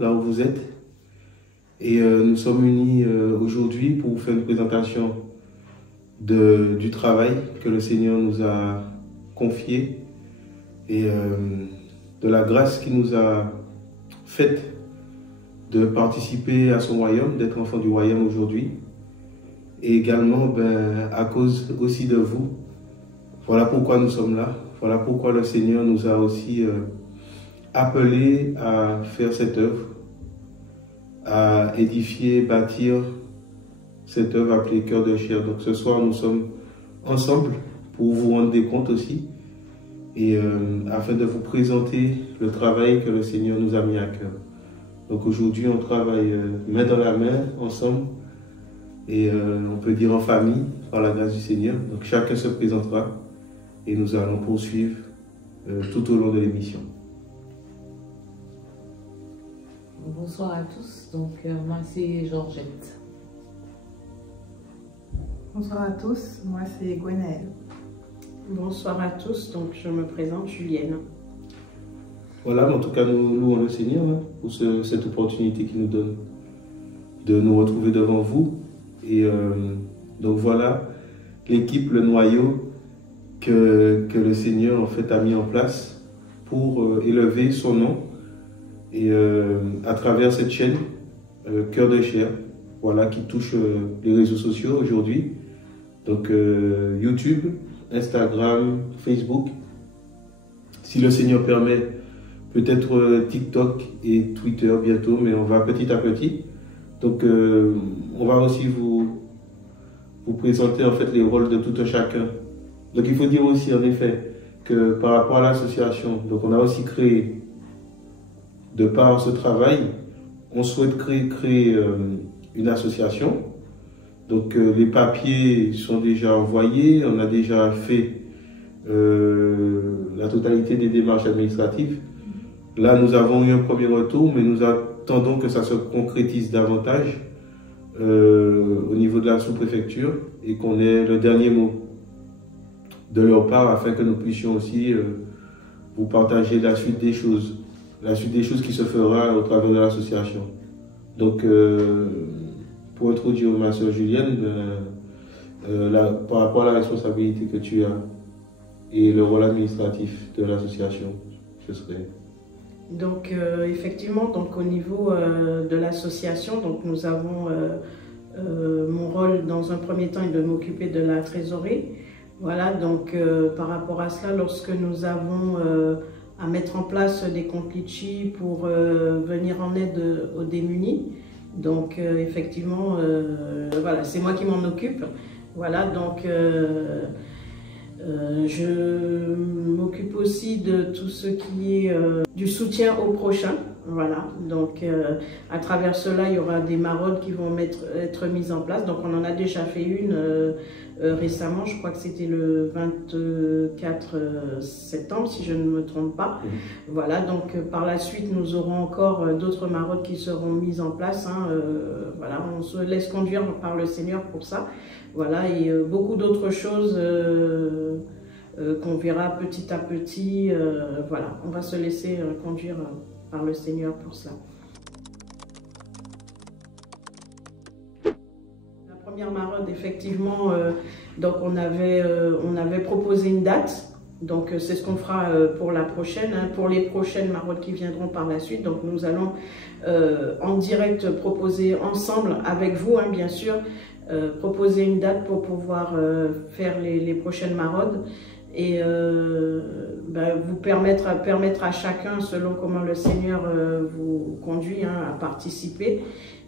là où vous êtes. Et nous sommes unis aujourd'hui pour vous faire une présentation du travail que le Seigneur nous a confié et de la grâce qu'il nous a faite de participer à son royaume, d'être enfant du royaume aujourd'hui. Et également à cause aussi de vous. Voilà pourquoi nous sommes là. Voilà pourquoi le Seigneur nous a aussi appelés à faire cette œuvre, à édifier, bâtir cette œuvre appelée Cœur de chair. Donc ce soir, nous sommes ensemble pour vous rendre des comptes aussi et afin de vous présenter le travail que le Seigneur nous a mis à cœur. Donc aujourd'hui, on travaille main dans la main, ensemble, et on peut dire en famille, par la grâce du Seigneur. Donc chacun se présentera et nous allons poursuivre tout au long de l'émission. Bonsoir à tous, donc moi c'est Georgette. Bonsoir à tous, moi c'est Gwenaëlle. Bonsoir à tous, donc je me présente Julienne. Voilà, en tout cas nous louons le Seigneur pour cette opportunité qu'il nous donne de nous retrouver devant vous. Et donc voilà l'équipe, le noyau que le Seigneur en fait a mis en place pour élever son nom et à travers cette chaîne Cœur de chair, voilà, qui touche les réseaux sociaux aujourd'hui, donc YouTube, Instagram, Facebook, si le Seigneur permet, peut-être TikTok et Twitter bientôt, mais on va petit à petit. Donc on va aussi vous présenter en fait les rôles de tout un chacun. Donc il faut dire aussi en effet que par rapport à l'association, donc on a aussi créé, de par ce travail, on souhaite créer une association. Donc les papiers sont déjà envoyés, on a déjà fait la totalité des démarches administratives. Là nous avons eu un premier retour, mais nous attendons que ça se concrétise davantage au niveau de la sous-préfecture et qu'on ait le dernier mot de leur part afin que nous puissions aussi vous partager la suite des choses. La suite des choses qui se fera au travers de l'association. Donc, pour introduire ma soeur Julienne, par rapport à la responsabilité que tu as et le rôle administratif de l'association, ce serait... Donc, effectivement, donc, au niveau de l'association, donc, nous avons mon rôle dans un premier temps est de m'occuper de la trésorerie. Voilà, donc par rapport à cela, lorsque nous avons à mettre en place des comptes Litchi pour venir en aide aux démunis. Donc effectivement, voilà, c'est moi qui m'en occupe. Voilà, donc je m'occupe aussi de tout ce qui est du soutien aux prochains. Voilà, donc à travers cela, il y aura des maraudes qui vont être mises en place. Donc on en a déjà fait une récemment, je crois que c'était le 24 septembre, si je ne me trompe pas. Voilà, donc par la suite, nous aurons encore d'autres maraudes qui seront mises en place. Voilà, on se laisse conduire par le Seigneur pour ça. Voilà, et beaucoup d'autres choses qu'on verra petit à petit. Voilà, on va se laisser conduire par le Seigneur pour cela. La première maraude, effectivement, donc on avait proposé une date. Donc c'est ce qu'on fera pour la prochaine, pour les prochaines maraudes qui viendront par la suite. Donc nous allons en direct proposer ensemble avec vous, bien sûr, proposer une date pour pouvoir faire les prochaines maraudes. Et vous permettre à chacun, selon comment le Seigneur vous conduit, à participer.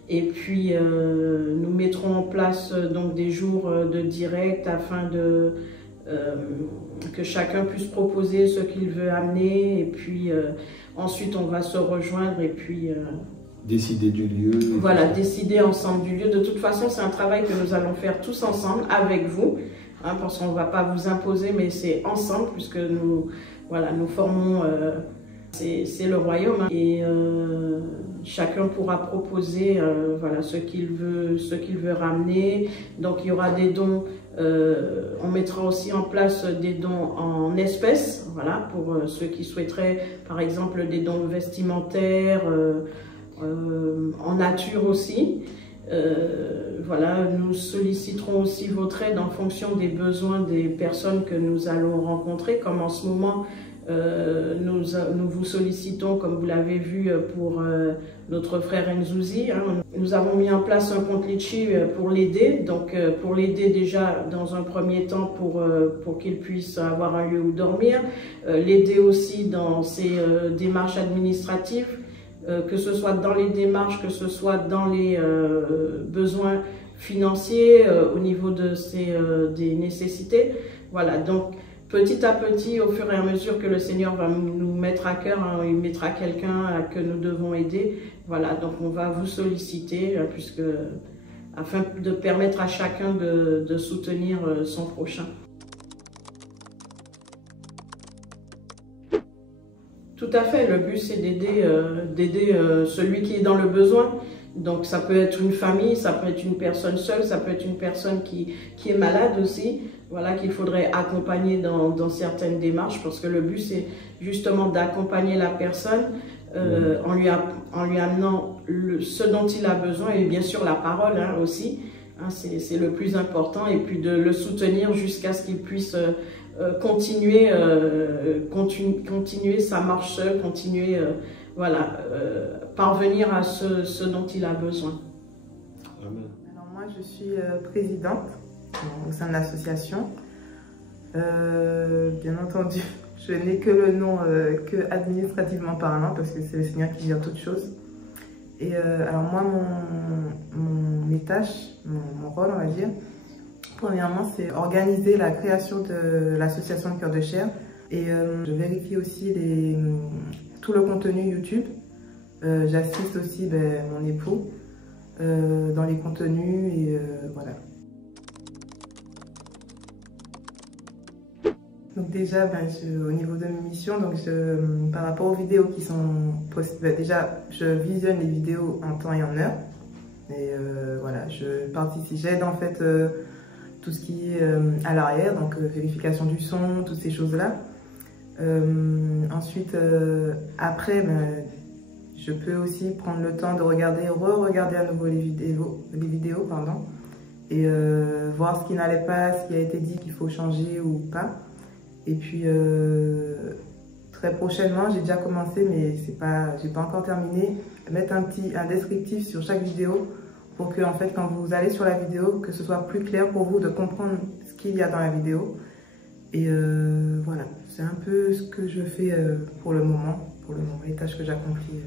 Et puis nous mettrons en place donc des jours de direct afin que chacun puisse proposer ce qu'il veut amener. Et puis ensuite on va se rejoindre et puis décider du lieu. Voilà, décider ensemble du lieu. De toute façon, c'est un travail que nous allons faire tous ensemble avec vous. Parce qu'on ne va pas vous imposer, mais c'est ensemble, puisque nous formons, c'est le royaume, et chacun pourra proposer voilà, ce qu'il veut ramener. Donc il y aura des dons, on mettra aussi en place des dons en espèces, voilà, pour ceux qui souhaiteraient, par exemple, des dons vestimentaires, en nature aussi. Voilà, nous solliciterons aussi votre aide en fonction des besoins des personnes que nous allons rencontrer, comme en ce moment nous vous sollicitons, comme vous l'avez vu, pour notre frère Nzouzi. Nous avons mis en place un compte Litchi pour l'aider, donc pour l'aider déjà dans un premier temps pour qu'il puisse avoir un lieu où dormir, l'aider aussi dans ses démarches administratives, que ce soit dans les démarches, que ce soit dans les besoins financiers, au niveau de des nécessités. Voilà, donc petit à petit, au fur et à mesure que le Seigneur va nous mettre à cœur, il mettra quelqu'un que nous devons aider. Voilà, donc on va vous solliciter afin de permettre à chacun de soutenir son prochain. Tout à fait, le but c'est d'aider celui qui est dans le besoin. Donc ça peut être une famille, ça peut être une personne seule, ça peut être une personne qui est malade aussi, voilà, qu'il faudrait accompagner dans certaines démarches, parce que le but c'est justement d'accompagner la personne en lui amenant ce dont il a besoin, et bien sûr la parole aussi, c'est le plus important, et puis de le soutenir jusqu'à ce qu'il puisse continuer sa marche seule, voilà, parvenir à ce dont il a besoin. Amen. Alors moi, je suis présidente au sein de l'association. Bien entendu, je n'ai que le nom que administrativement parlant, parce que c'est le Seigneur qui gère toutes choses. Et alors moi, mes tâches, mon rôle, on va dire, premièrement, c'est organiser la création de l'association de Cœur de Chair. Et je vérifie aussi tout le contenu YouTube. J'assiste aussi mon époux dans les contenus et voilà. Donc déjà, au niveau de mes missions, donc par rapport aux vidéos qui sont postées, déjà je visionne les vidéos en temps et en heure. Et voilà, je participe, j'aide en fait tout ce qui est à l'arrière, donc vérification du son, toutes ces choses-là. Ensuite, après, je peux aussi prendre le temps de re-regarder à nouveau les vidéos, pardon, et voir ce qui n'allait pas, ce qui a été dit qu'il faut changer ou pas. Et puis, très prochainement, j'ai déjà commencé, mais j'ai pas encore terminé, mettre un descriptif sur chaque vidéo pour que, en fait, quand vous allez sur la vidéo, que ce soit plus clair pour vous de comprendre ce qu'il y a dans la vidéo. Et voilà, c'est un peu ce que je fais pour le moment, les tâches que j'accomplis.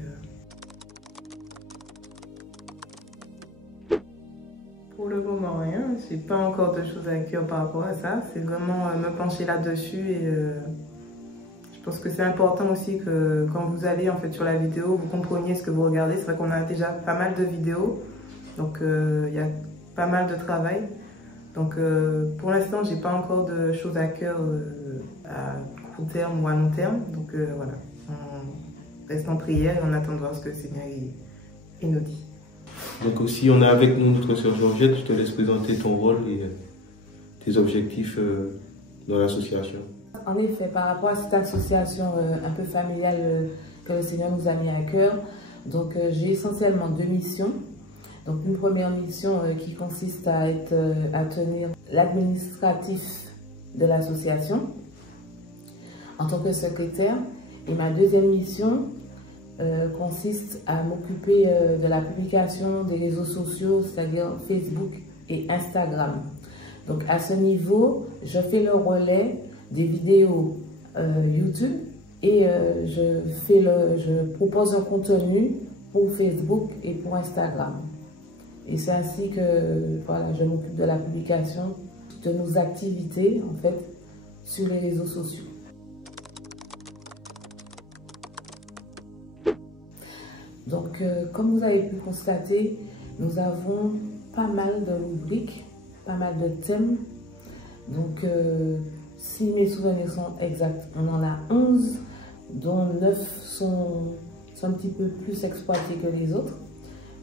Pour le moment, rien, j'ai pas encore de choses à cœur par rapport à ça, c'est vraiment me pencher là-dessus et je pense que c'est important aussi que quand vous allez en fait sur la vidéo, vous compreniez ce que vous regardez. C'est vrai qu'on a déjà pas mal de vidéos, donc il y a pas mal de travail. Donc pour l'instant, j'ai pas encore de choses à cœur à court terme ou à long terme. Donc voilà, on reste en prière et on attend de voir ce que le Seigneur il nous dit. Donc aussi, on a avec nous notre sœur Georgette. Je te laisse présenter ton rôle et tes objectifs dans l'association. En effet, par rapport à cette association un peu familiale que le Seigneur nous a mis à cœur, donc j'ai essentiellement deux missions. Donc une première mission qui consiste à tenir l'administratif de l'association en tant que secrétaire, et ma deuxième mission consiste à m'occuper de la publication des réseaux sociaux, c'est-à-dire Facebook et Instagram. Donc à ce niveau, je fais le relais des vidéos YouTube et je propose un contenu pour Facebook et pour Instagram. Et c'est ainsi que voilà, je m'occupe de la publication de nos activités en fait sur les réseaux sociaux. Donc comme vous avez pu constater, nous avons pas mal de rubriques, pas mal de thèmes. Donc si mes souvenirs sont exacts, on en a 11, dont 9 sont un petit peu plus exploités que les autres.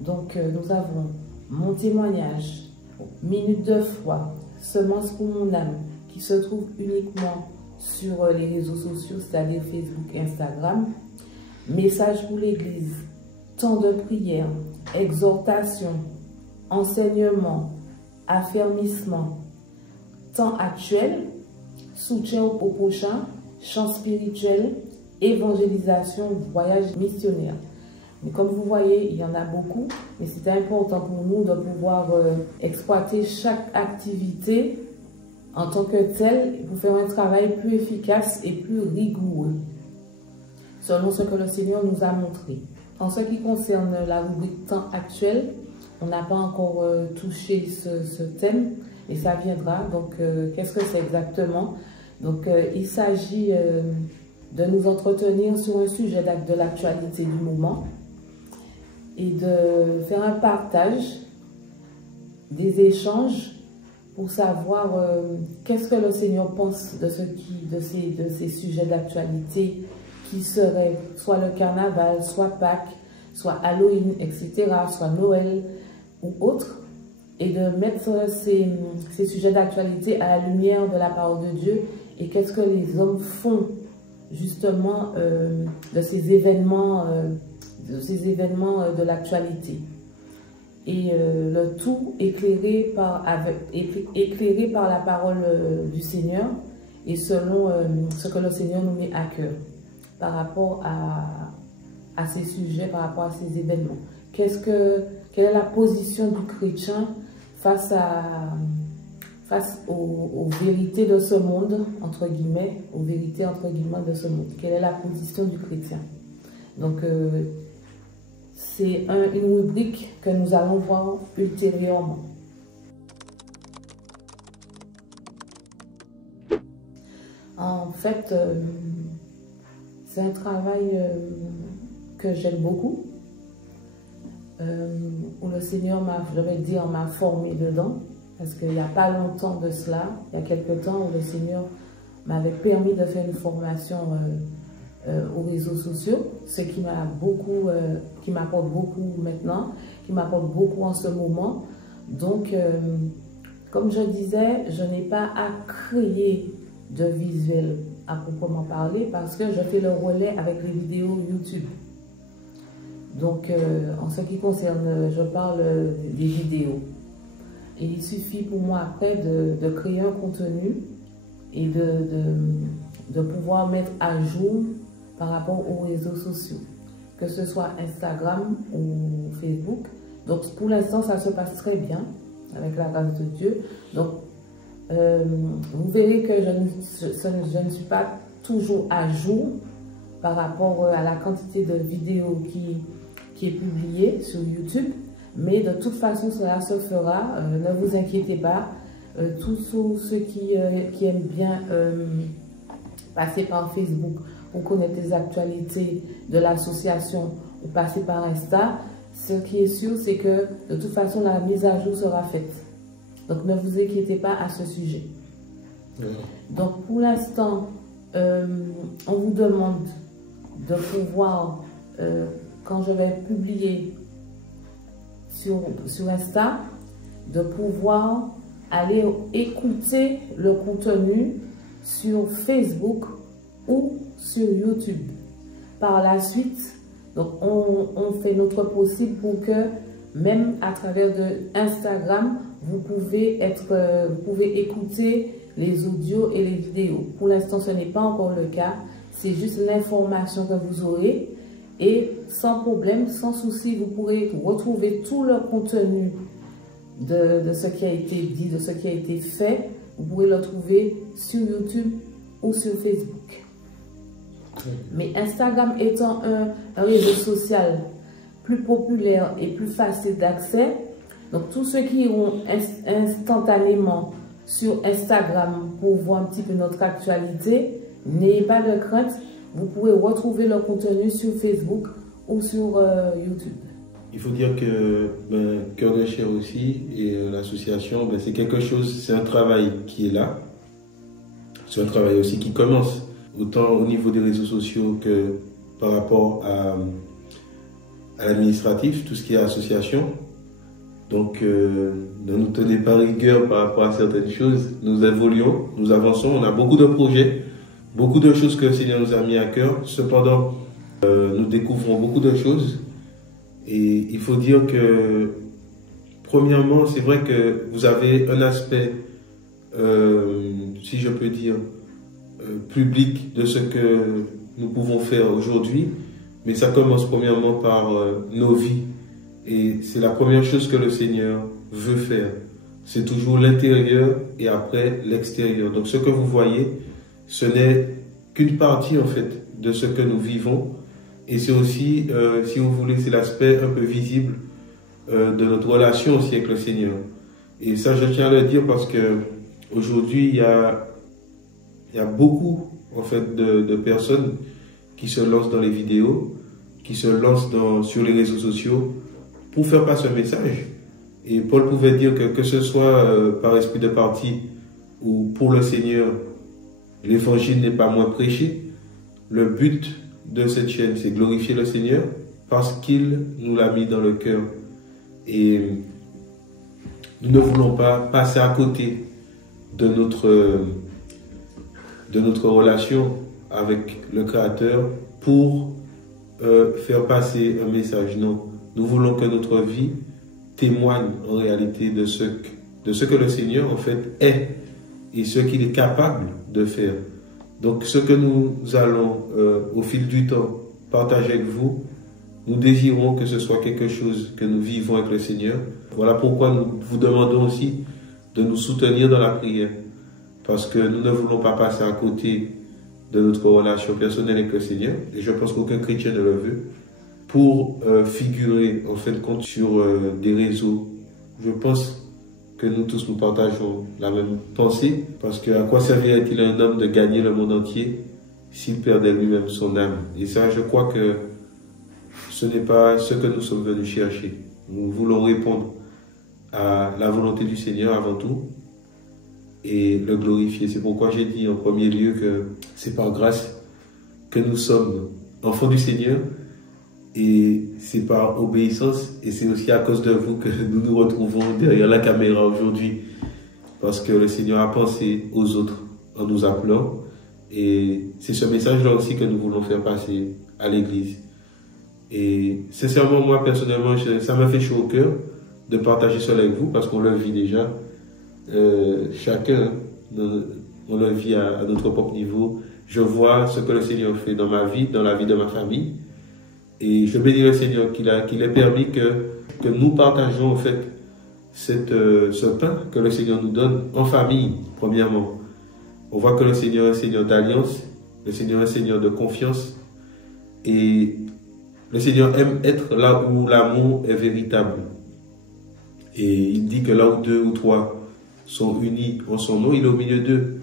Donc nous avons mon témoignage, minute de foi, semence pour mon âme, qui se trouve uniquement sur les réseaux sociaux, c'est-à-dire Facebook et Instagram. Message pour l'église, temps de prière, exhortation, enseignement, affermissement, temps actuel, soutien au prochain, chant spirituel, évangélisation, voyage missionnaire. Mais comme vous voyez, il y en a beaucoup, mais c'est important pour nous de pouvoir exploiter chaque activité en tant que telle pour faire un travail plus efficace et plus rigoureux, selon ce que le Seigneur nous a montré. En ce qui concerne la rubrique temps actuel, on n'a pas encore touché ce thème et ça viendra. Donc, qu'est-ce que c'est exactement? Donc, il s'agit de nous entretenir sur un sujet de l'actualité du moment et de faire un partage des échanges pour savoir qu'est-ce que le Seigneur pense de ces sujets d'actualité qui seraient soit le carnaval, soit Pâques, soit Halloween, etc., soit Noël ou autre, et de mettre ces sujets d'actualité à la lumière de la parole de Dieu et qu'est-ce que les hommes font justement de ces événements de l'actualité. Et le tout éclairé par la parole du Seigneur et selon ce que le Seigneur nous met à cœur par rapport à ces sujets, par rapport à ces événements. Quelle est la position du chrétien face aux vérités de ce monde, entre guillemets, aux vérités entre guillemets de ce monde. Quelle est la position du chrétien? Donc, c'est une rubrique que nous allons voir ultérieurement. En fait, c'est un travail que j'aime beaucoup, où le Seigneur m'a formé dedans, parce qu'il n'y a pas longtemps de cela, il y a quelque temps où le Seigneur m'avait permis de faire une formation aux réseaux sociaux, ce qui m'apporte beaucoup maintenant, qui m'apporte beaucoup en ce moment. Donc, comme je disais, je n'ai pas à créer de visuel à proprement parler parce que je fais le relais avec les vidéos YouTube. Donc, en ce qui concerne, je parle des vidéos. Et il suffit pour moi après de créer un contenu et de pouvoir mettre à jour par rapport aux réseaux sociaux, que ce soit Instagram ou Facebook. Donc pour l'instant, ça se passe très bien avec la grâce de Dieu. Donc vous verrez que je ne suis pas toujours à jour par rapport à la quantité de vidéos qui est publiée sur YouTube. Mais de toute façon, cela se fera. Ne vous inquiétez pas. Tous ceux qui aiment bien passer par Facebook pour connaître les actualités de l'association ou passer par Insta, ce qui est sûr, c'est que de toute façon, la mise à jour sera faite. Donc, ne vous inquiétez pas à ce sujet. Donc, pour l'instant, on vous demande de pouvoir, quand je vais publier sur Insta, de pouvoir aller écouter le contenu sur Facebook ou sur YouTube. Par la suite, donc on fait notre possible pour que même à travers de Instagram, vous pouvez écouter les audios et les vidéos. Pour l'instant, ce n'est pas encore le cas. C'est juste l'information que vous aurez. Et sans problème, sans souci, vous pourrez retrouver tout le contenu de ce qui a été dit, de ce qui a été fait. Vous pourrez le trouver sur YouTube ou sur Facebook. Mais Instagram étant un réseau social plus populaire et plus facile d'accès, donc tous ceux qui iront instantanément sur Instagram pour voir un petit peu notre actualité, n'ayez pas de crainte, vous pourrez retrouver le contenu sur Facebook ou sur YouTube. Il faut dire que Cœur de Chair aussi et l'association, c'est quelque chose, c'est un travail qui est là. C'est un travail aussi qui commence, autant au niveau des réseaux sociaux que par rapport à l'administratif, tout ce qui est association. Donc, ne nous tenez pas rigueur par rapport à certaines choses. Nous évoluons, nous avançons, on a beaucoup de projets, beaucoup de choses que le Seigneur nous a mis à cœur. Cependant, nous découvrons beaucoup de choses Et il faut dire que, premièrement, c'est vrai que vous avez un aspect, si je peux dire, public de ce que nous pouvons faire aujourd'hui, mais ça commence premièrement par nos vies. Et c'est la première chose que le Seigneur veut faire. C'est toujours l'intérieur et après l'extérieur. Donc ce que vous voyez, ce n'est qu'une partie en fait de ce que nous vivons. Et c'est aussi, si vous voulez, c'est l'aspect un peu visible de notre relation aussi avec le Seigneur. Et ça, je tiens à le dire parce que aujourd'hui, il y a beaucoup en fait de personnes qui se lancent dans les vidéos, qui se lancent sur les réseaux sociaux pour faire passer un message. Et Paul pouvait dire que ce soit par esprit de parti ou pour le Seigneur, l'évangile n'est pas moins prêché. Le but de cette chaîne, c'est glorifier le Seigneur parce qu'il nous l'a mis dans le cœur. Et nous ne voulons pas passer à côté de notre relation avec le Créateur pour faire passer un message. Non, nous voulons que notre vie témoigne en réalité de ce que le Seigneur en fait est et ce qu'il est capable de faire. Donc ce que nous allons au fil du temps partager avec vous, nous désirons que ce soit quelque chose que nous vivons avec le Seigneur. Voilà pourquoi nous vous demandons aussi de nous soutenir dans la prière, parce que nous ne voulons pas passer à côté de notre relation personnelle avec le Seigneur, et je pense qu'aucun chrétien ne le veut, pour figurer en fin de compte sur des réseaux. Je pense que nous tous nous partageons la même pensée, parce que à quoi servirait-il à un homme de gagner le monde entier s'il perdait lui-même son âme? Et ça, je crois que ce n'est pas ce que nous sommes venus chercher. Nous voulons répondre à la volonté du Seigneur avant tout et le glorifier. C'est pourquoi j'ai dit en premier lieu que c'est par grâce que nous sommes enfants du Seigneur, et c'est par obéissance, et c'est aussi à cause de vous que nous nous retrouvons derrière la caméra aujourd'hui, parce que le Seigneur a pensé aux autres en nous appelant, et c'est ce message-là aussi que nous voulons faire passer à l'Église. Et sincèrement, moi personnellement, ça m'a fait chaud au cœur de partager cela avec vous, parce qu'on le vit déjà, chacun, on le vit à notre propre niveau. Je vois ce que le Seigneur fait dans ma vie, dans la vie de ma famille, et je bénis le Seigneur qu'il ait permis que nous partageons en fait ce pain que le Seigneur nous donne en famille, premièrement. On voit que le Seigneur est un Seigneur d'alliance, le Seigneur est un Seigneur de confiance, et le Seigneur aime être là où l'amour est véritable. Et il dit que là où 2 ou 3 sont unis en son nom, il est au milieu d'eux.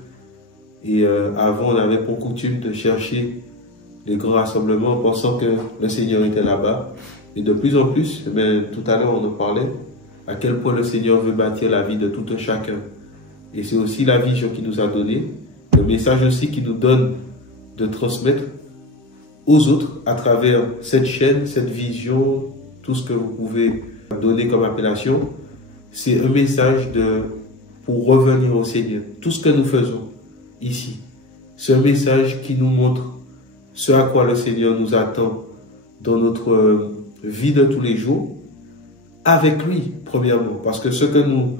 Et avant, on avait pour coutume de chercher les grands rassemblements en pensant que le Seigneur était là-bas. Et de plus en plus, tout à l'heure on en parlait, à quel point le Seigneur veut bâtir la vie de tout un chacun. Et c'est aussi la vision qu'il nous a donnée, le message aussi qu'il nous donne de transmettre aux autres à travers cette chaîne, cette vision, tout ce que vous pouvez donner comme appellation. C'est un message pour revenir au Seigneur. Tout ce que nous faisons ici, c'est un message qui nous montre ce à quoi le Seigneur nous attend dans notre vie de tous les jours, avec lui, premièrement. Parce que ce que nous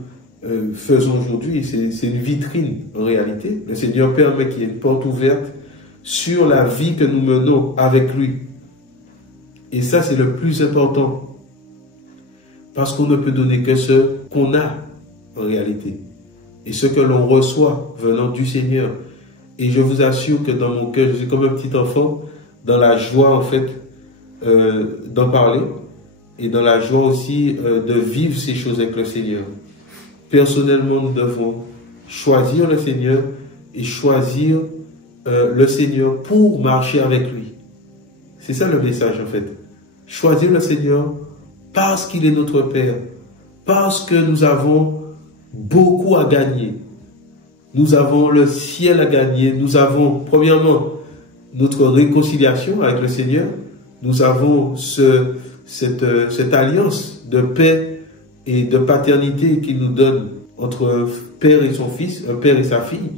faisons aujourd'hui, c'est une vitrine en réalité. Le Seigneur permet qu'il y ait une porte ouverte sur la vie que nous menons avec lui. Et ça, c'est le plus important. Parce qu'on ne peut donner que ce qu'on a en réalité. Et ce que l'on reçoit venant du Seigneur. Et je vous assure que dans mon cœur, je suis comme un petit enfant, dans la joie en fait d'en parler. Et dans la joie aussi de vivre ces choses avec le Seigneur. Personnellement, nous devons choisir le Seigneur et choisir le Seigneur pour marcher avec lui. C'est ça le message en fait. Choisir le Seigneur parce qu'il est notre Père, parce que nous avons beaucoup à gagner. Nous avons le ciel à gagner. Nous avons premièrement notre réconciliation avec le Seigneur. Nous avons cette alliance de paix et de paternité qu'il nous donne entre père et son fils, un père et sa fille.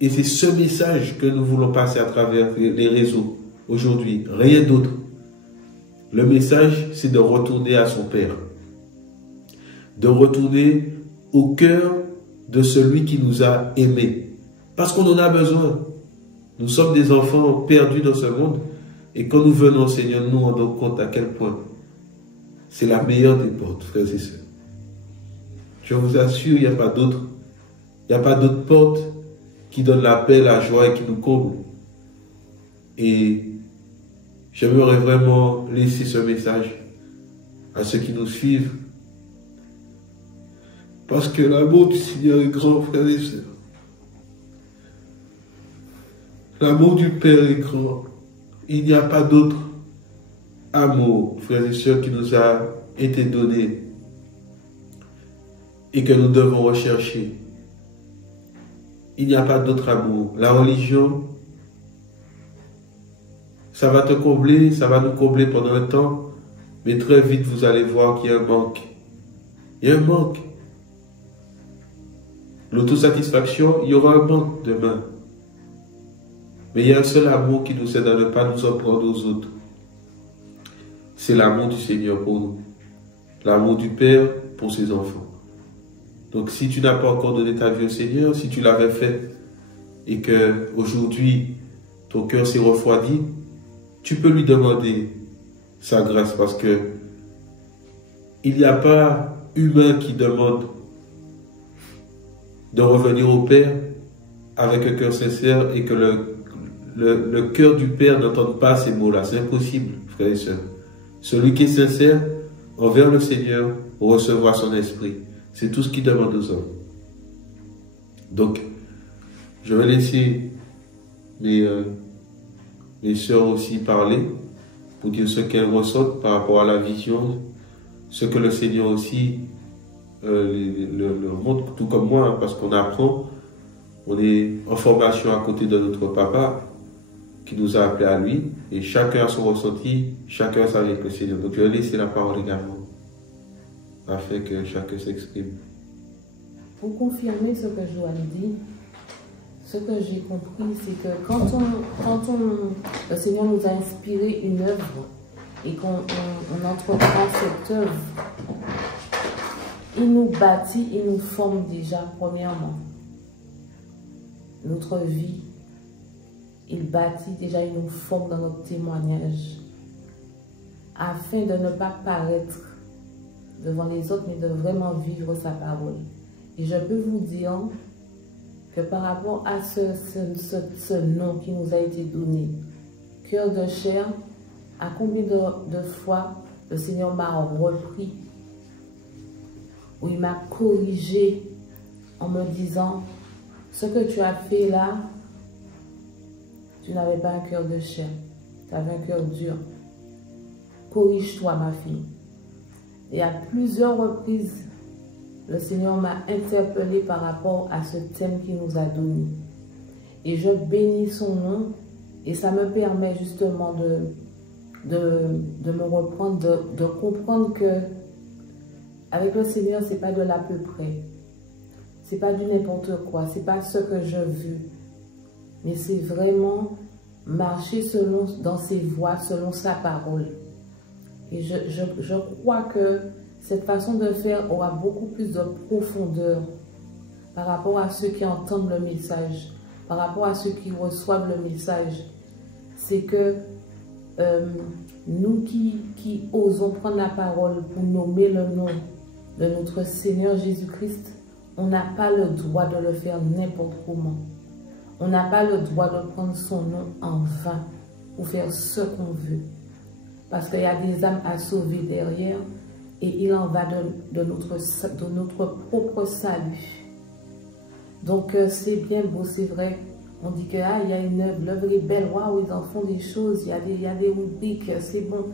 Et c'est ce message que nous voulons passer à travers les réseaux aujourd'hui, rien d'autre. Le message, c'est de retourner à son Père. De retourner au cœur de celui qui nous a aimés. Parce qu'on en a besoin. Nous sommes des enfants perdus dans ce monde. Et quand nous venons, Seigneur, nous nous rendons compte à quel point c'est la meilleure des portes, frères et sœurs. Je vous assure, il n'y a pas d'autre. Il n'y a pas d'autre porte qui donne la paix, la joie et qui nous comble. Et j'aimerais vraiment laisser ce message à ceux qui nous suivent. Parce que l'amour du Seigneur est grand, frères et sœurs. L'amour du Père est grand. Il n'y a pas d'autre amour, frères et sœurs, qui nous a été donné et que nous devons rechercher. Il n'y a pas d'autre amour. La religion, ça va te combler, ça va nous combler pendant un temps, mais très vite vous allez voir qu'il y a un manque. Il y a un manque. L'autosatisfaction, il y aura un manque demain. Mais il y a un seul amour qui nous aide à ne pas nous en prendre aux autres. C'est l'amour du Seigneur pour nous. L'amour du Père pour ses enfants. Donc si tu n'as pas encore donné ta vie au Seigneur, si tu l'avais fait et que aujourd'hui ton cœur s'est refroidi, tu peux lui demander sa grâce parce que il n'y a pas humain qui demande de revenir au Père avec un cœur sincère et que le cœur du Père n'entende pas ces mots-là. C'est impossible, frères et sœurs. Celui qui est sincère envers le Seigneur recevra son esprit. C'est tout ce qu'il demande aux hommes. Donc, je vais laisser mes sœurs aussi parler pour dire ce qu'elles ressentent par rapport à la vision, ce que le Seigneur aussi le montre, tout comme moi, hein, parce qu'on apprend, on est en formation à côté de notre papa qui nous a appelés à lui, et chacun a son ressenti, chacun sa vie avec le Seigneur. Donc je vais laisser la parole également, afin que chacun s'exprime. Pour confirmer ce que Joanne dit, ce que j'ai compris, c'est que quand le Seigneur nous a inspiré une œuvre et qu'on entreprend cette œuvre, il nous bâtit, il nous forme déjà, premièrement. Notre vie, il bâtit déjà, il nous forme dans notre témoignage, afin de ne pas paraître devant les autres, mais de vraiment vivre sa parole. Et je peux vous dire que par rapport à ce nom qui nous a été donné, cœur de chair, à combien de fois le Seigneur m'a repris, où il m'a corrigé en me disant, ce que tu as fait là, tu n'avais pas un cœur de chair, tu avais un cœur dur. Corrige-toi, ma fille. Et à plusieurs reprises, le Seigneur m'a interpellé par rapport à ce thème qu'il nous a donné. Et je bénis son nom, et ça me permet justement de me reprendre, de comprendre que avec le Seigneur, c'est pas de l'à peu près. C'est pas du n'importe quoi. C'est pas ce que je veux. Mais c'est vraiment marcher dans ses voies, selon sa parole. Et je crois que cette façon de faire aura beaucoup plus de profondeur par rapport à ceux qui entendent le message, par rapport à ceux qui reçoivent le message. C'est que nous qui osons prendre la parole pour nommer le nom de notre Seigneur Jésus-Christ, on n'a pas le droit de le faire n'importe comment. On n'a pas le droit de prendre son nom en vain pour faire ce qu'on veut. Parce qu'il y a des âmes à sauver derrière et il en va de notre propre salut. Donc c'est bien beau, c'est vrai. On dit qu'il y a une œuvre, l'œuvre est belle, waouh, ils en font des choses, il y a des rubriques, c'est bon.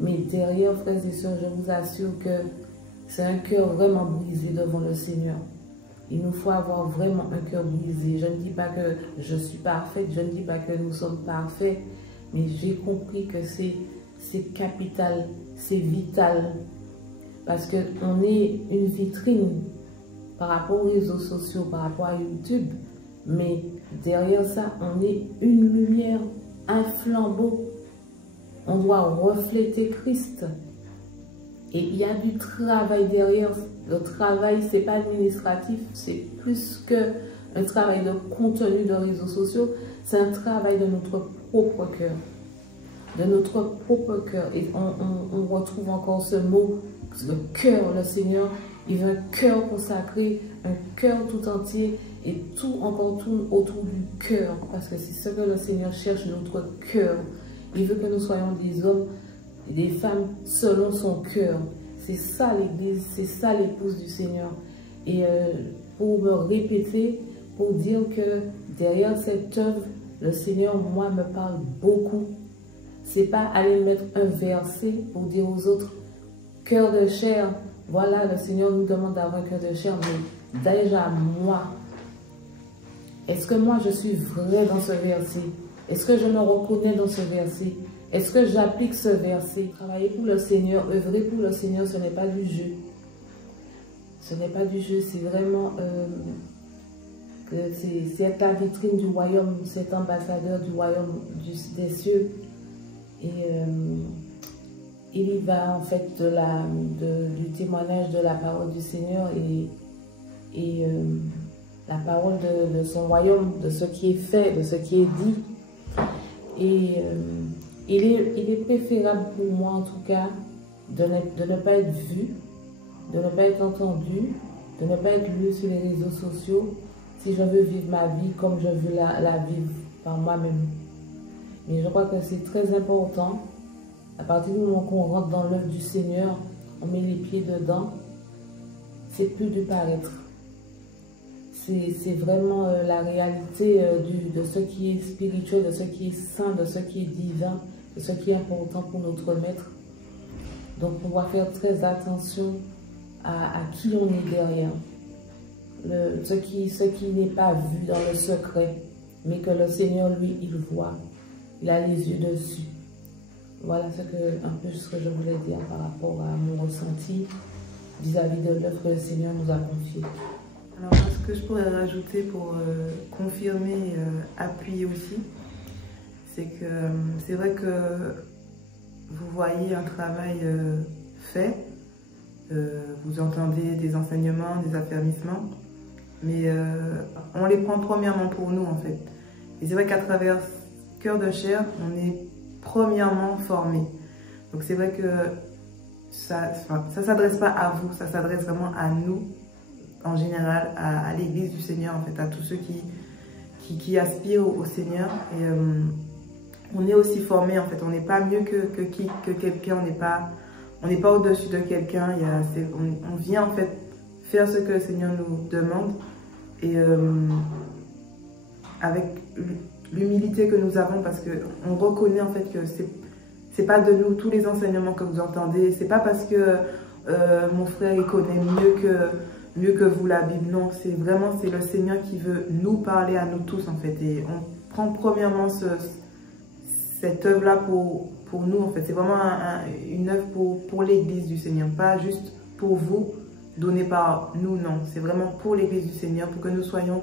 Mais derrière, frères et sœurs, je vous assure que c'est un cœur vraiment brisé devant le Seigneur. Il nous faut avoir vraiment un cœur brisé. Je ne dis pas que je suis parfaite, je ne dis pas que nous sommes parfaits, mais j'ai compris que c'est capital, c'est vital. Parce qu'on est une vitrine par rapport aux réseaux sociaux, par rapport à YouTube. Mais derrière ça, on est une lumière, un flambeau On doit refléter Christ. Et il y a du travail derrière. Le travail, ce n'est pas administratif, c'est plus qu'un travail de contenu de réseaux sociaux, c'est un travail de notre propre cœur. De notre propre cœur. Et on retrouve encore ce mot, le cœur, le Seigneur, il veut un cœur consacré, un cœur tout entier, et tout encore tout autour du cœur. Parce que c'est ce que le Seigneur cherche, notre cœur. Il veut que nous soyons des hommes et des femmes selon son cœur. C'est ça l'Église, c'est ça l'épouse du Seigneur. Et pour me répéter, pour dire que derrière cette œuvre, le Seigneur, moi, me parle beaucoup. C'est pas aller mettre un verset pour dire aux autres, cœur de chair, voilà, le Seigneur nous demande d'avoir un cœur de chair, mais déjà moi, est-ce que moi je suis vrai dans ce verset? Est-ce que je me reconnais dans ce verset? Est-ce que j'applique ce verset? Travailler pour le Seigneur, œuvrer pour le Seigneur, ce n'est pas du jeu. Ce n'est pas du jeu, c'est vraiment... c'est la vitrine du royaume, cet ambassadeur du royaume des cieux. Et il y va en fait du témoignage de la parole du Seigneur et la parole de son royaume, de ce qui est fait, de ce qui est dit. Et il est préférable pour moi en tout cas de ne pas être vu, de ne pas être entendu, de ne pas être lu sur les réseaux sociaux si je veux vivre ma vie comme je veux la vivre par moi-même. Mais je crois que c'est très important, à partir du moment qu'on rentre dans l'œuvre du Seigneur, on met les pieds dedans, c'est plus du paraître. C'est vraiment la réalité de ce qui est spirituel, de ce qui est saint, de ce qui est divin, de ce qui est important pour notre maître. Donc on doit faire très attention à qui on est derrière. Ce qui n'est pas vu dans le secret, mais que le Seigneur, lui, il voit. Il a les yeux dessus. Voilà un peu ce que je voulais dire par rapport à mon ressenti vis-à-vis de l'œuvre que le Seigneur nous a confiée. Alors, ce que je pourrais rajouter pour confirmer, appuyer aussi, c'est que c'est vrai que vous voyez un travail fait, vous entendez des enseignements, des affermissements, mais on les prend premièrement pour nous en fait. Et c'est vrai qu'à travers Cœur de chair, on est premièrement formé. Donc c'est vrai que ça ne s'adresse pas à vous, ça s'adresse vraiment à nous, en général, à l'Église du Seigneur, en fait, à tous ceux qui aspirent au Seigneur. Et on est aussi formé, en fait, on n'est pas mieux que quelqu'un, on n'est pas au-dessus de quelqu'un. On vient, en fait, faire ce que le Seigneur nous demande. Et avec l'humilité que nous avons, parce qu'on reconnaît, en fait, que c'est pas de nous tous les enseignements que vous entendez. C'est pas parce que mon frère, il connaît mieux que vous la Bible. Non, c'est le Seigneur qui veut nous parler à nous tous, en fait. Et on prend premièrement cette œuvre-là pour nous, en fait. C'est vraiment une œuvre pour l'Église du Seigneur, pas juste pour vous, donné par nous, non. C'est vraiment pour l'Église du Seigneur, pour que nous soyons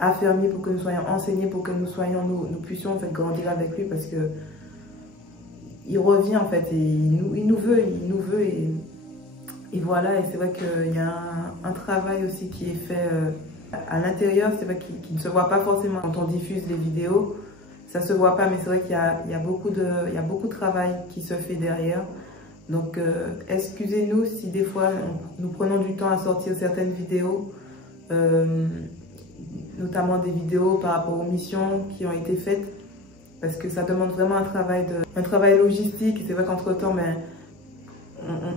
affermis, pour que nous soyons enseignés, pour que nous puissions, en fait, grandir avec lui, parce que il revient, en fait, et il nous veut, et voilà. Et c'est vrai qu'il y a un travail aussi qui est fait à l'intérieur, c'est vrai qu'il ne se voit pas forcément quand on diffuse les vidéos, ça se voit pas, mais c'est vrai qu'il y a beaucoup de travail qui se fait derrière. Donc excusez-nous si des fois nous prenons du temps à sortir certaines vidéos, notamment des vidéos par rapport aux missions qui ont été faites, parce que ça demande vraiment un travail logistique. C'est vrai qu'entre-temps,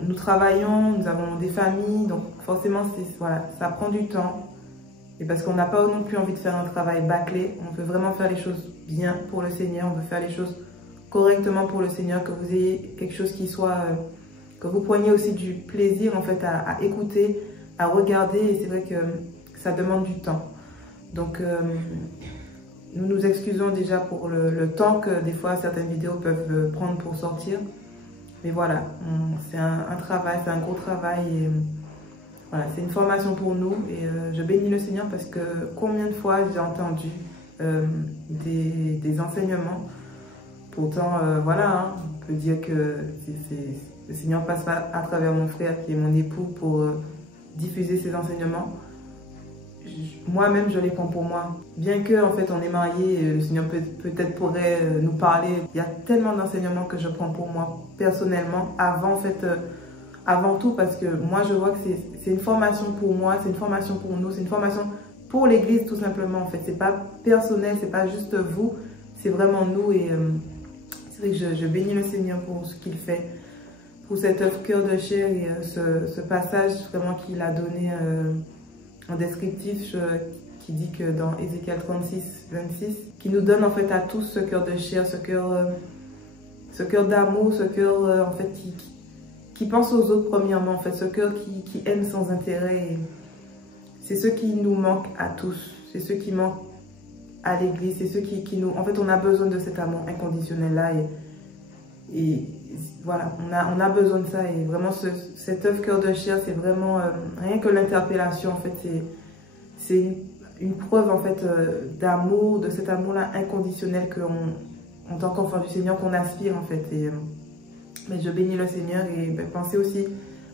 nous travaillons, nous avons des familles, donc forcément, voilà, ça prend du temps. Et parce qu'on n'a pas non plus envie de faire un travail bâclé, on veut vraiment faire les choses bien pour le Seigneur, on veut faire les choses correctement pour le Seigneur, que vous ayez quelque chose qui soit, que vous preniez aussi du plaisir, en fait, à écouter, à regarder. Et c'est vrai que ça demande du temps. Donc, nous nous excusons déjà pour le temps que des fois certaines vidéos peuvent prendre pour sortir. Mais voilà, c'est un travail, c'est un gros travail. Et voilà, c'est une formation pour nous. Et je bénis le Seigneur parce que combien de fois j'ai entendu des enseignements. Pourtant, voilà, peut dire que le Seigneur passe à travers mon frère qui est mon époux pour diffuser ses enseignements. Moi-même, je les prends pour moi. Bien que, en fait, on est mariés, le Seigneur peut-être pourrait nous parler. Il y a tellement d'enseignements que je prends pour moi personnellement, avant tout, parce que moi, je vois que c'est une formation pour moi, c'est une formation pour nous, c'est une formation pour l'Église, tout simplement. En fait, c'est pas personnel, c'est pas juste vous, c'est vraiment nous. Et c'est vrai que je bénis le Seigneur pour ce qu'il fait, pour cette œuvre cœur de chair et ce passage vraiment qu'il a donné en descriptif qui dit que dans Ézéchiel 36, 26, qui nous donne en fait à tous ce cœur de chair, ce cœur d'amour, ce cœur en fait qui pense aux autres premièrement, en fait, ce cœur qui aime sans intérêt. C'est ce qui nous manque à tous, c'est ce qui manque à l'Église, c'est ce qui nous... En fait, on a besoin de cet amour inconditionnel-là et voilà, on a besoin de ça. Et vraiment, cette œuvre cœur de chair, c'est vraiment rien que l'interpellation, en fait, c'est une preuve, en fait, d'amour, de cet amour-là inconditionnel en tant qu'enfant du Seigneur, qu'on aspire, en fait. Mais je bénis le Seigneur et pensez aussi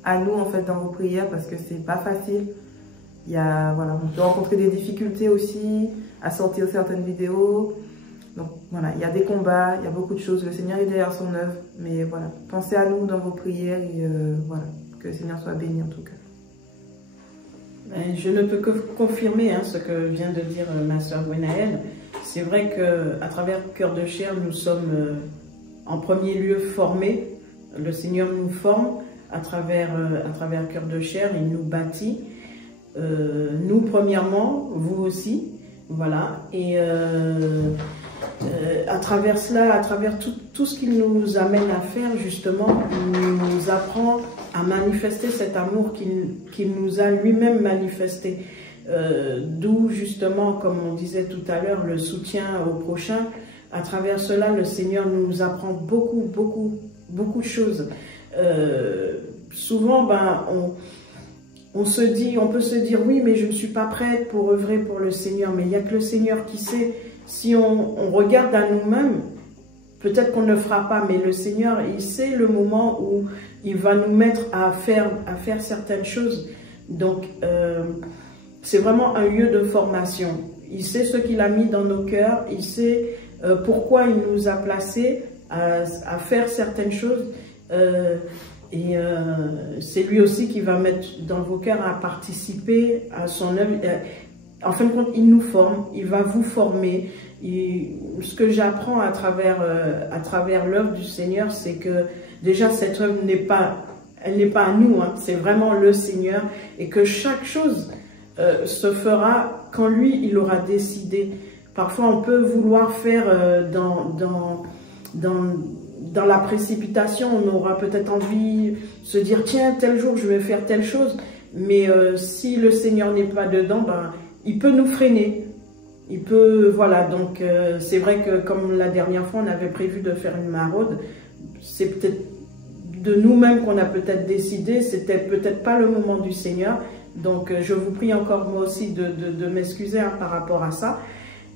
à nous, en fait, dans vos prières, parce que c'est pas facile. Voilà, on peut rencontrer des difficultés aussi à sortir certaines vidéos. Donc voilà, il y a des combats, il y a beaucoup de choses. Le Seigneur est derrière son œuvre. Mais voilà, pensez à nous dans vos prières et voilà, que le Seigneur soit béni en tout cas. Je ne peux que confirmer ce que vient de dire ma sœur Gwenaëlle. C'est vrai qu'à travers Cœur de Chair, nous sommes en premier lieu formés. Le Seigneur nous forme à travers Cœur de Chair, il nous bâtit. Nous premièrement, vous aussi, voilà. Et à travers cela, à travers tout ce qu'il nous amène à faire, justement, il nous apprend à manifester cet amour qu'il nous a lui-même manifesté. D'où justement, comme on disait tout à l'heure, le soutien au prochain. À travers cela, le Seigneur nous apprend beaucoup de choses. Souvent, on peut se dire oui, mais je ne suis pas prête pour œuvrer pour le Seigneur. Mais il n'y a que le Seigneur qui sait. Si on regarde à nous-mêmes, peut-être qu'on ne le fera pas, mais le Seigneur, il sait le moment où il va nous mettre à faire certaines choses. Donc, c'est vraiment un lieu de formation. Il sait ce qu'il a mis dans nos cœurs, il sait pourquoi il nous a placés à faire certaines choses. C'est lui aussi qui va mettre dans vos cœurs à participer à son œuvre. En fin de compte, il nous forme, il va vous former. Ce que j'apprends à travers l'œuvre du Seigneur, c'est que déjà cette œuvre elle n'est pas à nous, c'est vraiment le Seigneur, et que chaque chose se fera quand lui, il aura décidé. Parfois, on peut vouloir faire dans la précipitation, on aura peut-être envie de se dire, tiens, tel jour, je vais faire telle chose. Mais si le Seigneur n'est pas dedans, il peut nous freiner. Il peut, voilà, donc c'est vrai que comme la dernière fois, on avait prévu de faire une maraude, c'est peut-être de nous-mêmes qu'on a peut-être décidé, c'était peut-être pas le moment du Seigneur. Donc je vous prie encore moi aussi de m'excuser par rapport à ça.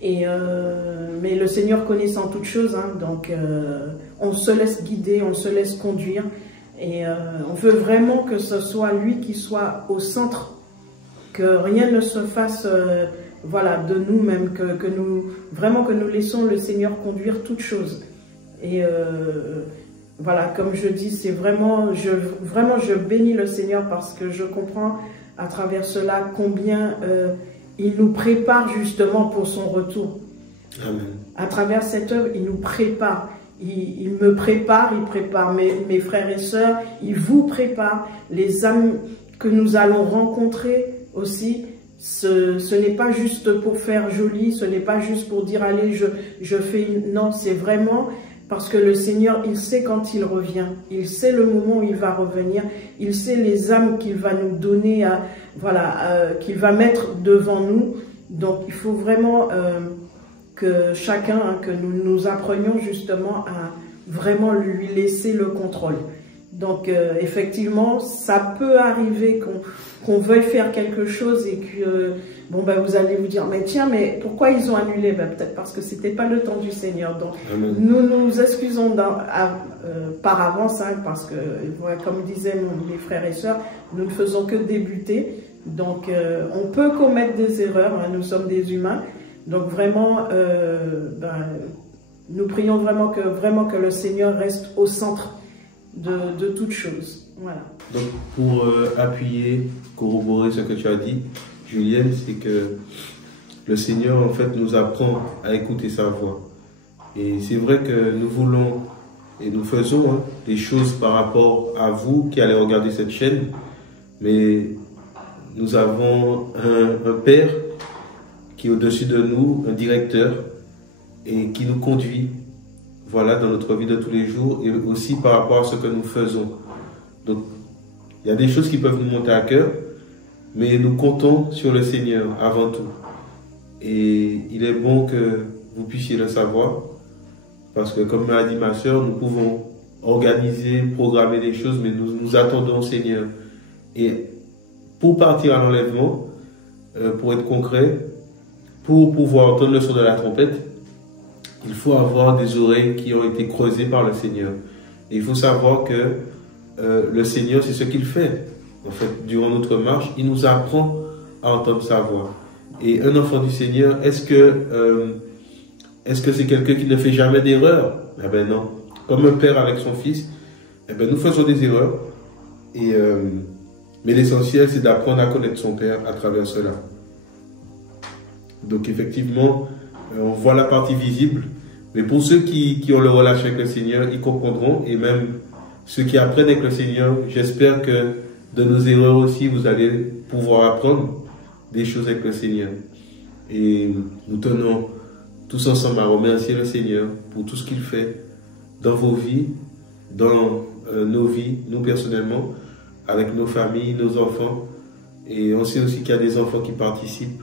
Mais le Seigneur connaissant toutes choses, donc on se laisse guider, on se laisse conduire, et on veut vraiment que ce soit lui qui soit au centre, que rien ne se fasse voilà, de nous-mêmes, que nous laissons le Seigneur conduire toutes choses. Et voilà, comme je dis, c'est vraiment je bénis le Seigneur parce que je comprends à travers cela combien il nous prépare justement pour son retour. Amen. À travers cette œuvre, il nous prépare. Il me prépare, il prépare mes frères et sœurs, il vous prépare. Les âmes que nous allons rencontrer aussi, ce n'est pas juste pour faire joli, ce n'est pas juste pour dire allez, je fais... Non, c'est vraiment parce que le Seigneur, il sait quand il revient, il sait le moment où il va revenir, il sait les âmes qu'il va nous donner, qu'il va mettre devant nous. Donc il faut vraiment que chacun, que nous apprenions justement à vraiment lui laisser le contrôle. Donc effectivement, ça peut arriver qu'on veuille faire quelque chose et que bon ben vous allez vous dire mais tiens, mais pourquoi ils ont annulé? Ben, peut-être parce que c'était pas le temps du Seigneur. Donc Amen. nous nous excusons par avance, hein, parce que voilà, comme disaient mes frères et sœurs, nous ne faisons que débuter. Donc on peut commettre des erreurs, hein, nous sommes des humains. Donc vraiment, nous prions vraiment que le Seigneur reste au centre de toutes choses. Voilà. Donc pour appuyer, corroborer ce que tu as dit, Julienne, c'est que le Seigneur en fait nous apprend à écouter sa voix. Et c'est vrai que nous voulons et nous faisons des choses par rapport à vous qui allez regarder cette chaîne, mais nous avons un Père qui est au-dessus de nous, un directeur, et qui nous conduit, voilà, dans notre vie de tous les jours, et aussi par rapport à ce que nous faisons. Donc, il y a des choses qui peuvent nous monter à cœur, mais nous comptons sur le Seigneur avant tout. Et il est bon que vous puissiez le savoir, parce que comme m'a dit ma soeur, nous pouvons organiser, programmer des choses, mais nous attendons au Seigneur. Et pour partir à l'enlèvement, pour être concret, pour pouvoir entendre le son de la trompette, il faut avoir des oreilles qui ont été creusées par le Seigneur. Et il faut savoir que le Seigneur, c'est ce qu'il fait. En fait, durant notre marche, il nous apprend à entendre sa voix. Et un enfant du Seigneur, est-ce que c'est quelqu'un qui ne fait jamais d'erreur? Eh bien non. Comme un père avec son fils, eh bien nous faisons des erreurs. Mais l'essentiel, c'est d'apprendre à connaître son Père à travers cela. Donc effectivement, on voit la partie visible. Mais pour ceux qui ont le relation avec le Seigneur, ils comprendront. Et même ceux qui apprennent avec le Seigneur, j'espère que de nos erreurs aussi, vous allez pouvoir apprendre des choses avec le Seigneur. Et nous tenons tous ensemble à remercier le Seigneur pour tout ce qu'il fait dans vos vies, dans nos vies, nous personnellement, avec nos familles, nos enfants. Et on sait aussi qu'il y a des enfants qui participent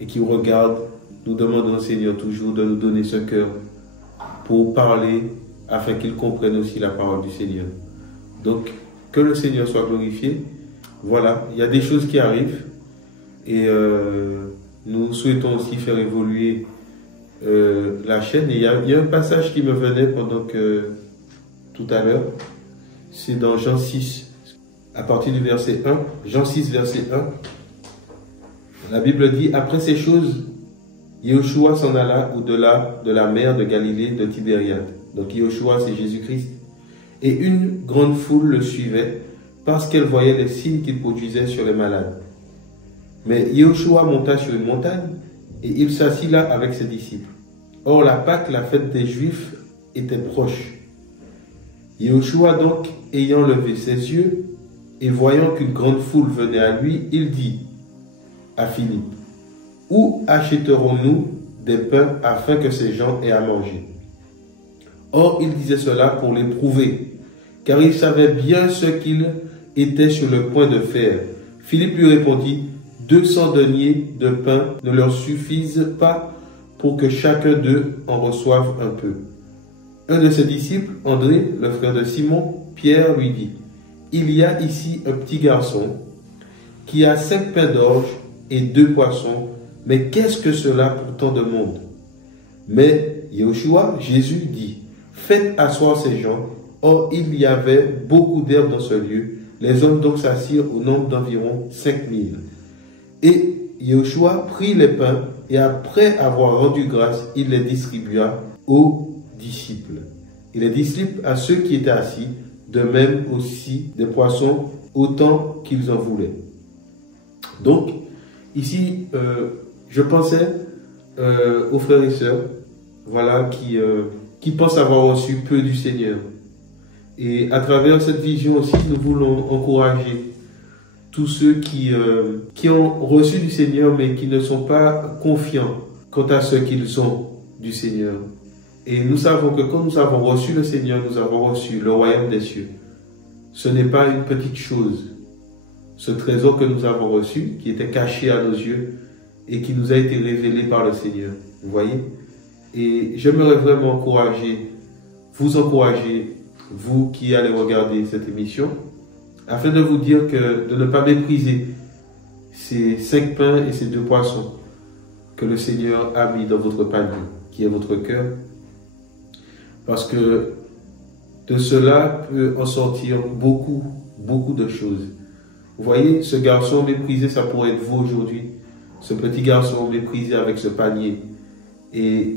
et qui regardent. Nous demandons au Seigneur toujours de nous donner ce cœur pour parler afin qu'ils comprennent aussi la parole du Seigneur. Donc, que le Seigneur soit glorifié. Voilà, il y a des choses qui arrivent et nous souhaitons aussi faire évoluer la chaîne. Et il y a un passage qui me venait pendant que tout à l'heure, c'est dans Jean 6, à partir du verset 1, Jean 6, verset 1, la Bible dit, après ces choses, Yeshua s'en alla au-delà de la mer de Galilée de Tibériade. Donc Yeshua, c'est Jésus-Christ. Et une grande foule le suivait parce qu'elle voyait les signes qu'il produisait sur les malades. Mais Yeshua monta sur une montagne et il s'assit là avec ses disciples. Or la Pâque, la fête des Juifs, était proche. Yeshua donc, ayant levé ses yeux et voyant qu'une grande foule venait à lui, il dit à Philippe, « Où achèterons-nous des pains afin que ces gens aient à manger ?» Or, il disait cela pour l'éprouver, car il savait bien ce qu'il était sur le point de faire. Philippe lui répondit, « 200 deniers de pain ne leur suffisent pas pour que chacun d'eux en reçoive un peu. » Un de ses disciples, André, le frère de Simon, Pierre, lui dit, « Il y a ici un petit garçon qui a 5 pains d'orge et 2 poissons, mais qu'est-ce que cela pour tant de monde ?» Mais Yeshua, Jésus, dit, « Faites asseoir ces gens. » Or, il y avait beaucoup d'herbes dans ce lieu. Les hommes donc s'assirent au nombre d'environ 5000. Et Yeshua prit les pains et après avoir rendu grâce, il les distribua aux disciples. Et les disciples à ceux qui étaient assis, de même aussi des poissons, autant qu'ils en voulaient. Donc, ici, je pensais aux frères et sœurs, voilà, qui pensent avoir reçu peu du Seigneur. Et à travers cette vision aussi, nous voulons encourager tous ceux qui ont reçu du Seigneur, mais qui ne sont pas confiants quant à ce qu'ils ont du Seigneur. Et nous savons que quand nous avons reçu le Seigneur, nous avons reçu le royaume des cieux. Ce n'est pas une petite chose. Ce trésor que nous avons reçu, qui était caché à nos yeux et qui nous a été révélé par le Seigneur. Vous voyez? Et j'aimerais vraiment vous encourager vous qui allez regarder cette émission, afin de vous dire de ne pas mépriser ces 5 pains et ces 2 poissons que le Seigneur a mis dans votre panier, qui est votre cœur, parce que de cela peut en sortir beaucoup, beaucoup de choses. Vous voyez, ce garçon méprisé, ça pourrait être vous aujourd'hui. Ce petit garçon méprisé avec ce panier. Et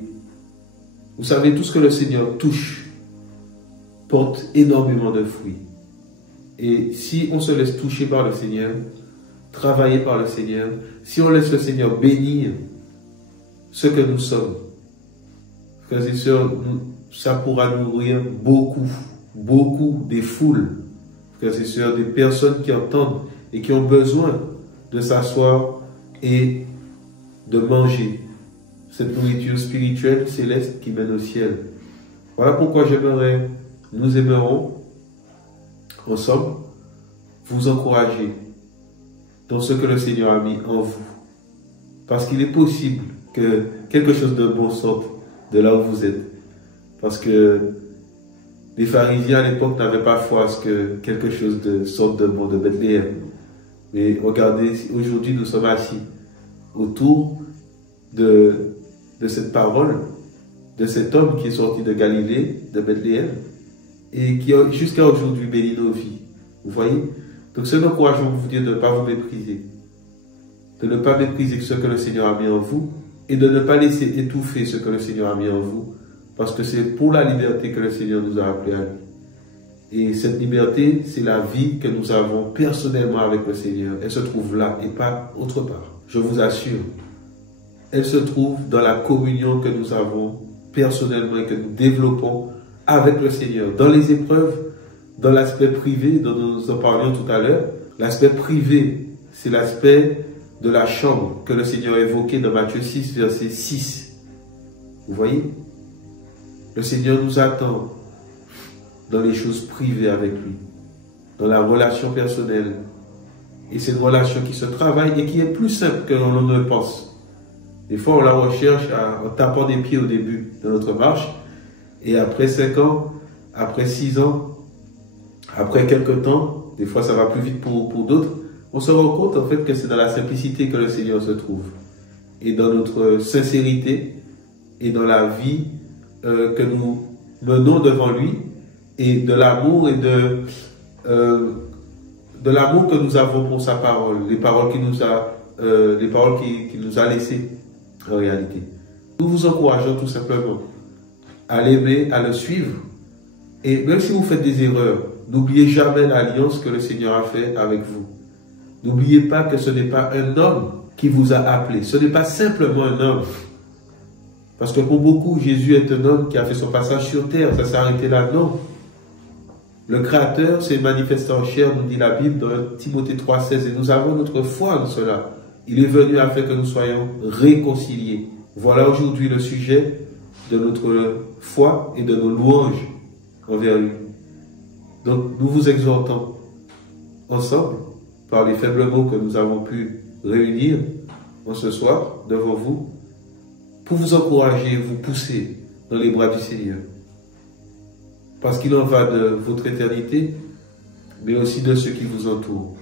vous savez, tout ce que le Seigneur touche porte énormément de fruits. Et si on se laisse toucher par le Seigneur, travailler par le Seigneur, si on laisse le Seigneur bénir ce que nous sommes, frères et sœurs, ça pourra nourrir beaucoup, beaucoup des foules, frères et sœurs, des personnes qui entendent et qui ont besoin de s'asseoir et de manger cette nourriture spirituelle céleste qui mène au ciel. Voilà pourquoi nous aimerons ensemble vous encourager dans ce que le Seigneur a mis en vous. Parce qu'il est possible que quelque chose de bon sorte de là où vous êtes. Parce que les pharisiens à l'époque n'avaient pas foi à ce que quelque chose sorte de bon de Bethléem. Mais regardez, aujourd'hui nous sommes assis autour de cette parole, de cet homme qui est sorti de Galilée, de Bethléem, et qui a jusqu'à aujourd'hui béni nos vies. Vous voyez? Donc c'est un encouragement pour vous dire de ne pas vous mépriser. De ne pas mépriser ce que le Seigneur a mis en vous, et de ne pas laisser étouffer ce que le Seigneur a mis en vous, parce que c'est pour la liberté que le Seigneur nous a appelés à lui. Et cette liberté, c'est la vie que nous avons personnellement avec le Seigneur. Elle se trouve là et pas autre part. Je vous assure, elle se trouve dans la communion que nous avons personnellement et que nous développons avec le Seigneur. Dans les épreuves, dans l'aspect privé dont nous en parlions tout à l'heure, l'aspect privé, c'est l'aspect de la chambre que le Seigneur a évoqué dans Matthieu 6, verset 6. Vous voyez? Le Seigneur nous attend dans les choses privées avec lui, dans la relation personnelle. Et c'est une relation qui se travaille et qui est plus simple que l'on ne le pense. Des fois, on la recherche en tapant des pieds au début de notre marche, et après 5 ans, après 6 ans, après quelques temps, des fois ça va plus vite pour d'autres, on se rend compte en fait que c'est dans la simplicité que le Seigneur se trouve, et dans notre sincérité, et dans la vie que nous menons devant lui, et de l'amour de l'amour que nous avons pour sa parole, les paroles qu'il nous a laissées en réalité. Nous vous encourageons tout simplement à l'aimer, à le suivre, et même si vous faites des erreurs, n'oubliez jamais l'alliance que le Seigneur a fait avec vous. N'oubliez pas que ce n'est pas un homme qui vous a appelé, ce n'est pas simplement un homme. Parce que pour beaucoup, Jésus est un homme qui a fait son passage sur terre, ça s'est arrêté là, non. Le Créateur s'est manifesté en chair, nous dit la Bible dans Timothée 3,16, et nous avons notre foi en cela. Il est venu afin que nous soyons réconciliés. Voilà aujourd'hui le sujet de notre foi et de nos louanges envers lui. Donc nous vous exhortons ensemble, par les faibles mots que nous avons pu réunir en ce soir devant vous, pour vous encourager et vous pousser dans les bras du Seigneur. Parce qu'il en va de votre éternité, mais aussi de ceux qui vous entourent.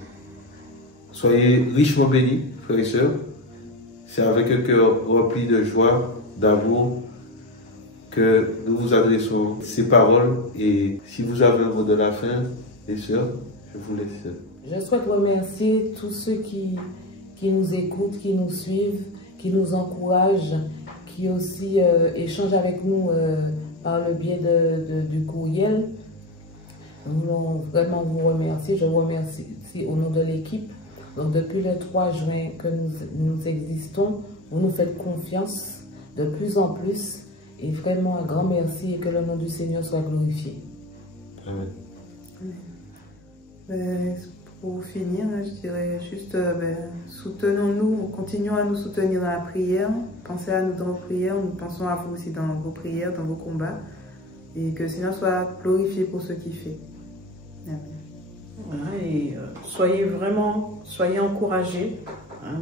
Soyez richement bénis, frères et sœurs. C'est avec un cœur rempli de joie, d'amour, que nous vous adressons ces paroles. Et si vous avez un mot de la fin, les sœurs, je vous laisse. Je souhaite remercier tous ceux qui nous écoutent, qui nous suivent, qui nous encouragent, qui aussi échangent avec nous par le biais du courriel. Nous voulons vraiment vous remercier. Je vous remercie au nom de l'équipe. Donc depuis le 3 juin que nous existons, vous nous faites confiance de plus en plus. Et vraiment un grand merci et que le nom du Seigneur soit glorifié. Amen. Pour finir, je dirais juste, soutenons-nous, continuons à nous soutenir dans la prière. Pensez à nous dans vos prières, nous pensons à vous aussi dans vos prières, dans vos combats. Et que le Seigneur soit glorifié pour ce qu'il fait. Amen. Voilà, et soyez encouragés, hein,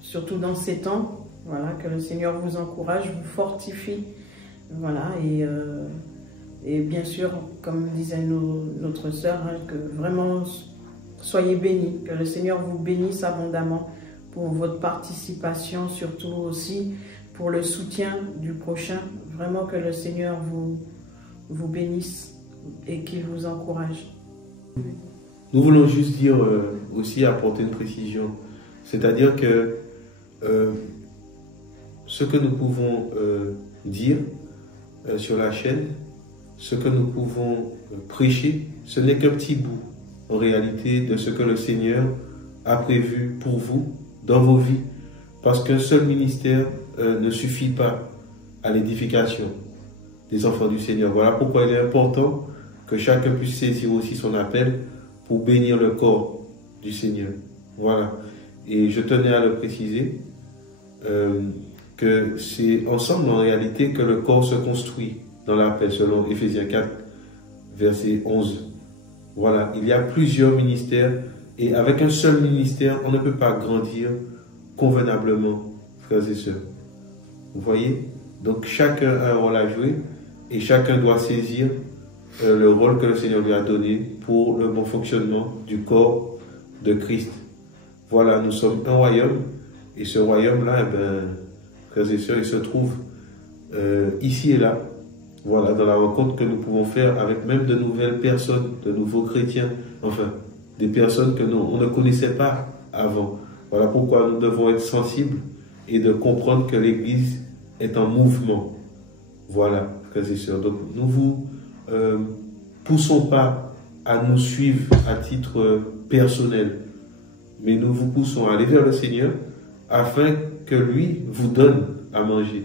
surtout dans ces temps. Voilà, que le Seigneur vous encourage, vous fortifie. Voilà, et Et bien sûr, comme disait notre sœur, hein, que vraiment soyez bénis, que le Seigneur vous bénisse abondamment pour votre participation, surtout aussi pour le soutien du prochain. Vraiment que le Seigneur vous bénisse et qu'il vous encourage. Nous voulons juste dire aussi, apporter une précision, c'est-à-dire que ce que nous pouvons dire sur la chaîne, ce que nous pouvons prêcher, ce n'est qu'un petit bout en réalité de ce que le Seigneur a prévu pour vous dans vos vies, parce qu'un seul ministère ne suffit pas à l'édification des enfants du Seigneur. Voilà pourquoi il est important que chacun puisse saisir aussi son appel pour bénir le corps du Seigneur. Voilà. Et je tenais à le préciser, que c'est ensemble en réalité que le corps se construit dans l'appel, selon Éphésiens 4, verset 11. Voilà, il y a plusieurs ministères et avec un seul ministère, on ne peut pas grandir convenablement, frères et sœurs. Vous voyez? Donc chacun a un rôle à jouer et chacun doit saisir le rôle que le Seigneur lui a donné pour le bon fonctionnement du corps de Christ. Voilà, nous sommes un royaume et ce royaume-là, eh ben, frères et sœurs, il se trouve ici et là. Voilà, dans la rencontre que nous pouvons faire avec même de nouvelles personnes, de nouveaux chrétiens, enfin, des personnes que on ne connaissait pas avant. Voilà pourquoi nous devons être sensibles et de comprendre que l'Église est en mouvement. Voilà, frères et sœurs. Donc, nous vous poussons pas à nous suivre à titre personnel, mais nous vous poussons à aller vers le Seigneur afin que lui vous donne à manger.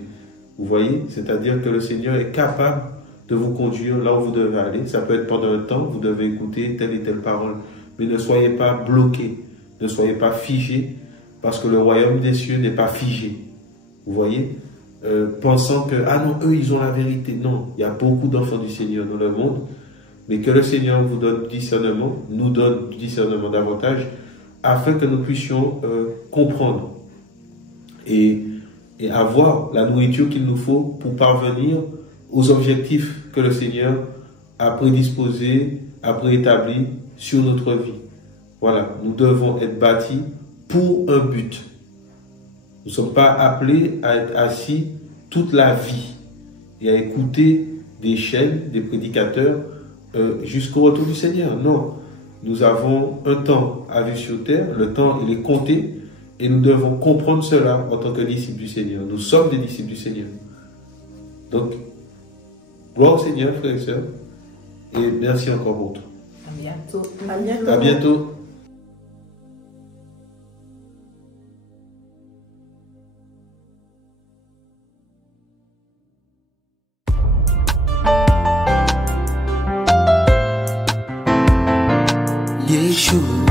Vous voyez, c'est-à-dire que le Seigneur est capable de vous conduire là où vous devez aller. Ça peut être pendant un temps, vous devez écouter telle et telle parole. Mais ne soyez pas bloqués, ne soyez pas figés, parce que le royaume des cieux n'est pas figé. Vous voyez, pensant que, ah non, eux, ils ont la vérité. Non, il y a beaucoup d'enfants du Seigneur dans le monde, mais que le Seigneur vous donne du discernement, nous donne du discernement davantage, afin que nous puissions comprendre et avoir la nourriture qu'il nous faut pour parvenir aux objectifs que le Seigneur a prédisposés, a préétablis sur notre vie. Voilà, nous devons être bâtis pour un but. Nous ne sommes pas appelés à être assis toute la vie et à écouter des chaînes, des prédicateurs jusqu'au retour du Seigneur. Non, nous avons un temps à vivre sur terre, le temps il est compté. Et nous devons comprendre cela en tant que disciples du Seigneur. Nous sommes des disciples du Seigneur. Donc, gloire au Seigneur, frères et sœurs. Et merci encore pour tout. À bientôt. À bientôt. À bientôt. Yeshua.